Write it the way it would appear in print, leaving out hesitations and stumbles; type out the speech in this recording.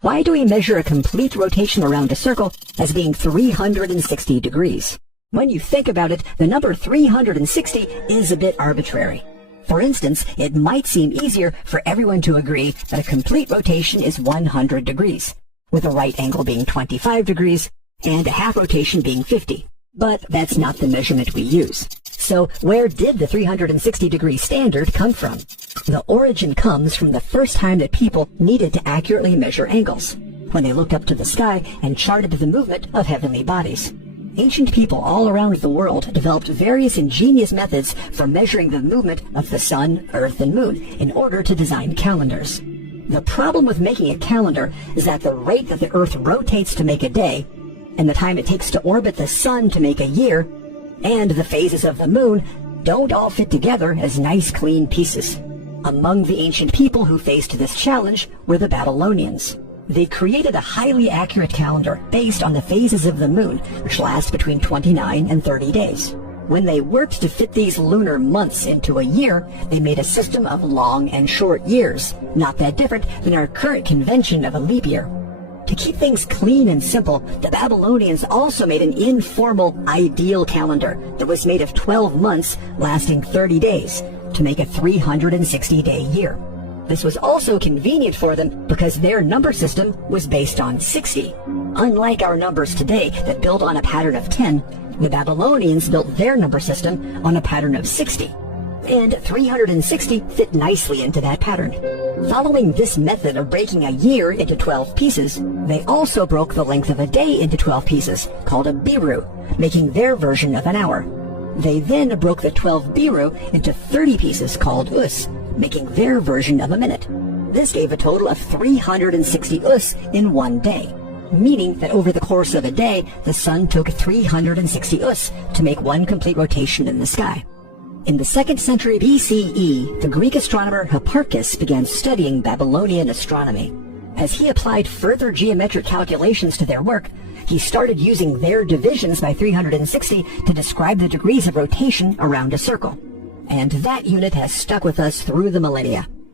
Why do we measure a complete rotation around a circle as being 360 degrees? When you think about it, the number 360 is a bit arbitrary. For instance, it might seem easier for everyone to agree that a complete rotation is 100 degrees, with a right angle being 25 degrees and a half rotation being 50. But that's not the measurement we use. So where did the 360-degree standard come from? The origin comes from the first time that people needed to accurately measure angles, when they looked up to the sky and charted the movement of heavenly bodies. Ancient people all around the world developed various ingenious methods for measuring the movement of the sun, earth, and moon in order to design calendars. The problem with making a calendar is that the rate that the earth rotates to make a day, and the time it takes to orbit the sun to make a year, and the phases of the moon don't all fit together as nice clean pieces. Among the ancient people who faced this challenge were the Babylonians. They created a highly accurate calendar based on the phases of the moon, which last between 29 and 30 days. When they worked to fit these lunar months into a year, they made a system of long and short years, not that different than our current convention of a leap year. To keep things clean and simple, the Babylonians also made an informal ideal calendar that was made of 12 months lasting 30 days to make a 360-day year. This was also convenient for them because their number system was based on 60. Unlike our numbers today that build on a pattern of 10, the Babylonians built their number system on a pattern of 60. And 360 fit nicely into that pattern. Following this method of breaking a year into 12 pieces, they also broke the length of a day into 12 pieces, called a biru, making their version of an hour. They then broke the 12 biru into 30 pieces, called us, making their version of a minute. This gave a total of 360 us in one day, meaning that over the course of a day, the sun took 360 us to make one complete rotation in the sky. In the 2nd century BCE, the Greek astronomer Hipparchus began studying Babylonian astronomy. As he applied further geometric calculations to their work, he started using their divisions by 360 to describe the degrees of rotation around a circle. And that unit has stuck with us through the millennia.